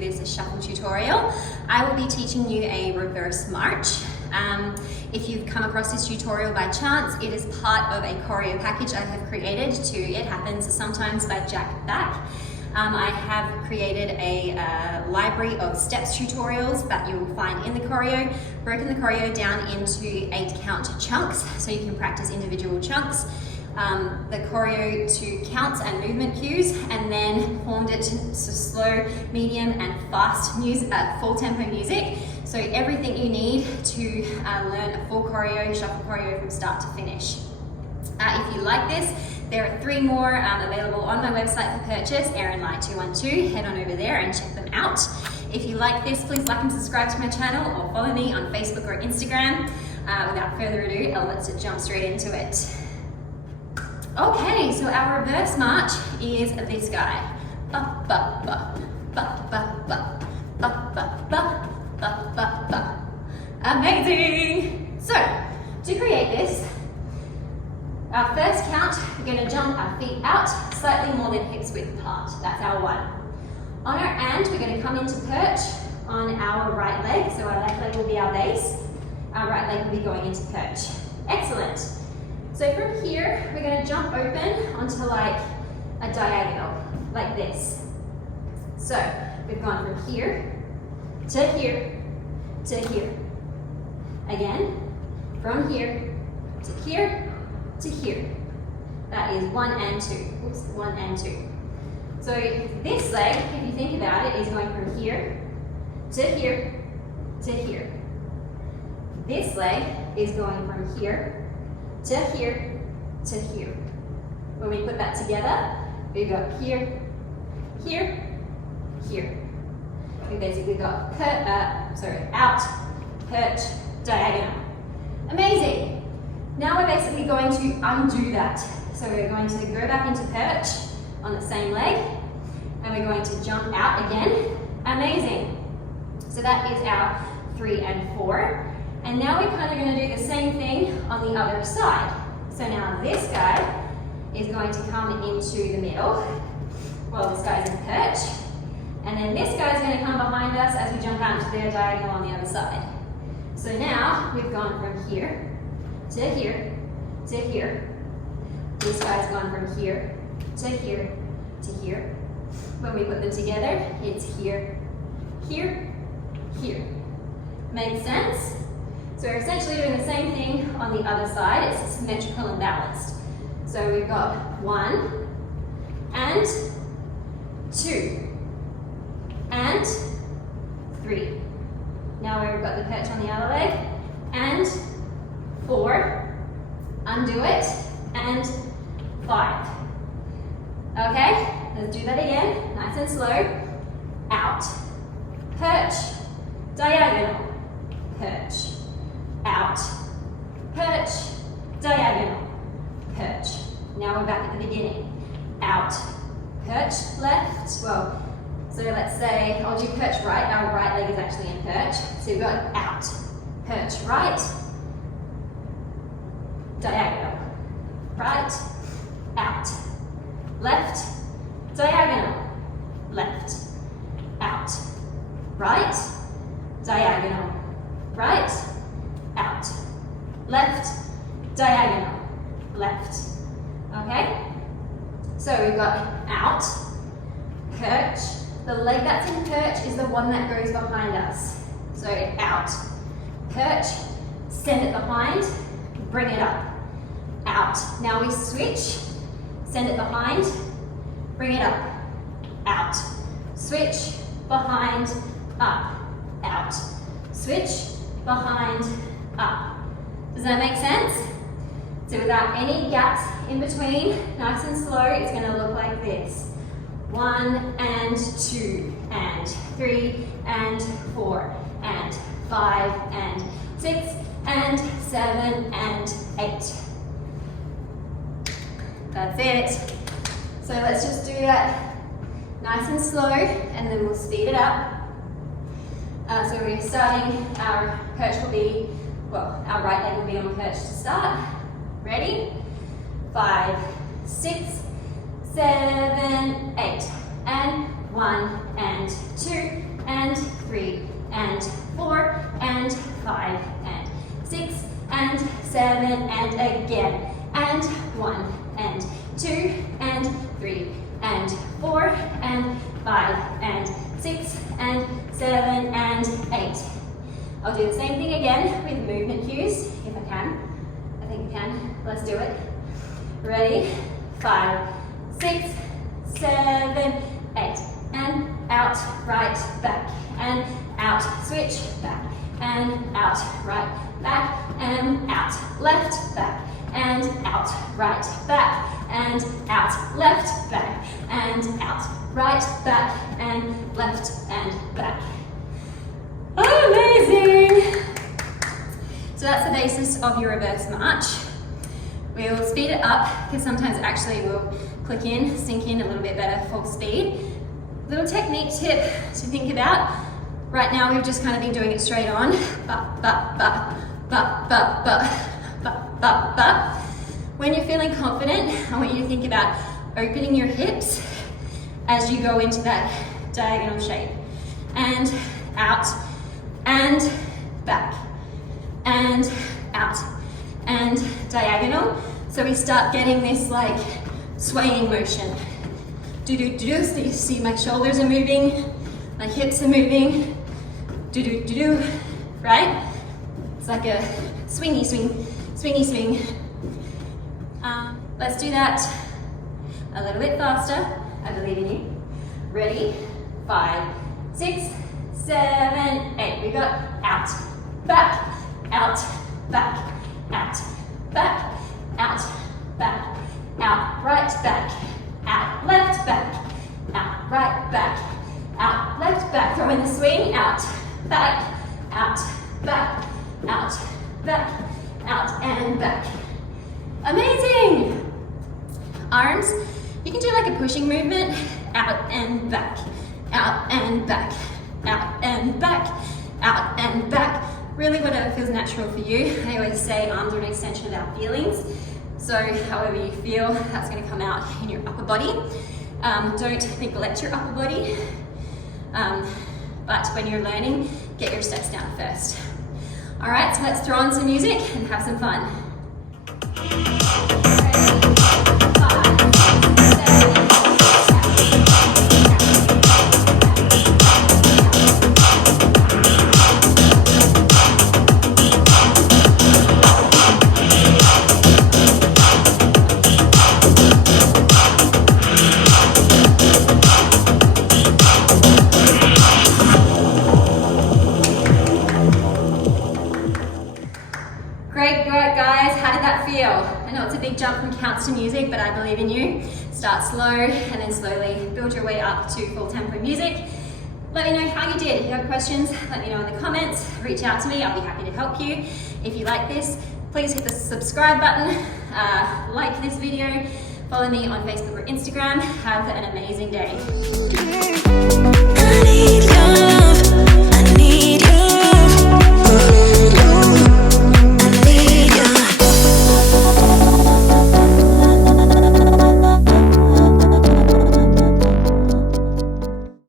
to this shuffle tutorial. I will be teaching you a reverse march. If you've come across this tutorial by chance, it is part of a choreo package I have created to It Happens Sometimes by Jack Back. I have created a library of steps tutorials that you will find in the choreo, broken the choreo down into 8-count chunks so you can practice individual chunks. The choreo to counts and movement cues, and then formed it to slow, medium and fast music, full tempo music. So everything you need to learn a full choreo, shuffle choreo from start to finish. If you like this, there are 3 more available on my website for purchase, ErinLai212. Head on over there and check them out. If you like this, please like and subscribe to my channel or follow me on Facebook or Instagram. Without further ado, let's jump straight into it. Okay, so our reverse march is this guy. Ba, ba, ba, ba, ba, ba, ba, ba, ba, ba, ba, ba. Amazing! So, to create this, our first count, we're going to jump our feet out, slightly more than hips width apart. That's our 1. On our and, we're going to come into perch on our right leg. So our left leg will be our base. Our right leg will be going into perch. Excellent. So from here, we're going to jump open onto like a diagonal, like this. So we've gone from here to here to here. Again, from here to here to here. That is 1 and 2. Oops, 1 and 2. So this leg, if you think about it, is going from here to here to here. This leg is going from here to here to here. When we put that together, we've got here, here, here. We basically got out, perch, diagonal. Amazing. Now we're basically going to undo that. So we're going to go back into perch on the same leg, and we're going to jump out again. Amazing. So that is our 3 and 4. And now we're kind of going to do the same thing on the other side. So now this guy is going to come into the middle while this guy's in perch. And then this guy's going to come behind us as we jump out into the diagonal on the other side. So now we've gone from here to here to here. This guy's gone from here to here to here. When we put them together, it's here, here, here. Make sense? So we're essentially doing the same thing on the other side. It's symmetrical and balanced. So we've got 1 and 2 and 3. Now we've got the perch on the other leg, and 4, undo it, and 5. Okay, let's do that again, nice and slow. Out, perch, diagonal, perch. Out, perch, diagonal, perch. Now we're back at the beginning. Out, perch, left. Well, so let's say I'll do perch right. Our right leg is actually in perch. So we've got out, perch right, diagonal, right, out, left, diagonal, left, out, right, diagonal, right, out, left, diagonal, left. Okay? So we've got out, perch. The leg that's in perch is the one that goes behind us. So out, perch, send it behind, bring it up, out. Now we switch, send it behind, bring it up, out. Switch, behind, up, out. Switch, behind, up. Does that make sense? So without any gaps in between, nice and slow, it's going to look like this. 1 and 2 and 3 and 4 and 5 and 6 and 7 and 8. That's it. So let's just do that nice and slow, and then we'll speed it up. So we're starting, our perch will be, well, our right leg will be on perch to start. Ready? 5, 6, 7, 8. And 1 and 2 and 4 and 5 and 6 and 7 and again, and 1 and 2 and 3 and 4 and 5 and 6 and 7 and 8. I'll do the same thing again with movement cues, if I can. I think I can. Let's do it. Ready? 5, 6, 7, 8. And out, right, back. And out, switch, back. And out, right, back. And out, left, back. And out, right, back. And out, left, back. And out, right, back. And left and back. Amazing! So that's the basis of your reverse march. We'll speed it up because sometimes actually we'll click in, sink in a little bit better full speed. Little technique tip to think about. Right now we've just kind of been doing it straight on. Ba, ba, ba, ba, ba, ba, ba, ba, ba. When you're feeling confident, I want you to think about opening your hips as you go into that diagonal shape. And out, and back, and out, and diagonal. So we start getting this like swaying motion. Do do do do. So you see my shoulders are moving, my hips are moving. Do do do do. Right? It's like a swingy swing, swingy swing. Let's do that a little bit faster. I believe in you. Ready? 5, 6, 7, 8. We got out, back, out, back, out, back, out, back, out, right, back, out, left, back, out, right, back, out, left, back. Throw in the swing, out, back, out, back, out, back, out, and back. Amazing! Arms, you can do like a pushing movement, out and back, out and back, out and back, out and back. Really whatever feels natural for you. I always say arms are an extension of our feelings. So however you feel, that's gonna come out in your upper body. Don't neglect your upper body. But when you're learning, get your steps down first. All right, so let's throw on some music and have some fun. Great work, guys. How did that feel? I know it's a big jump from counts to music, but I believe in you. Start slow and then slowly build your way up to full tempo music. Let me know how you did. If you have questions, let me know in the comments. Reach out to me. I'll be happy to help you. If you like this, please hit the subscribe button, like this video, follow me on Facebook or Instagram. Have an amazing day.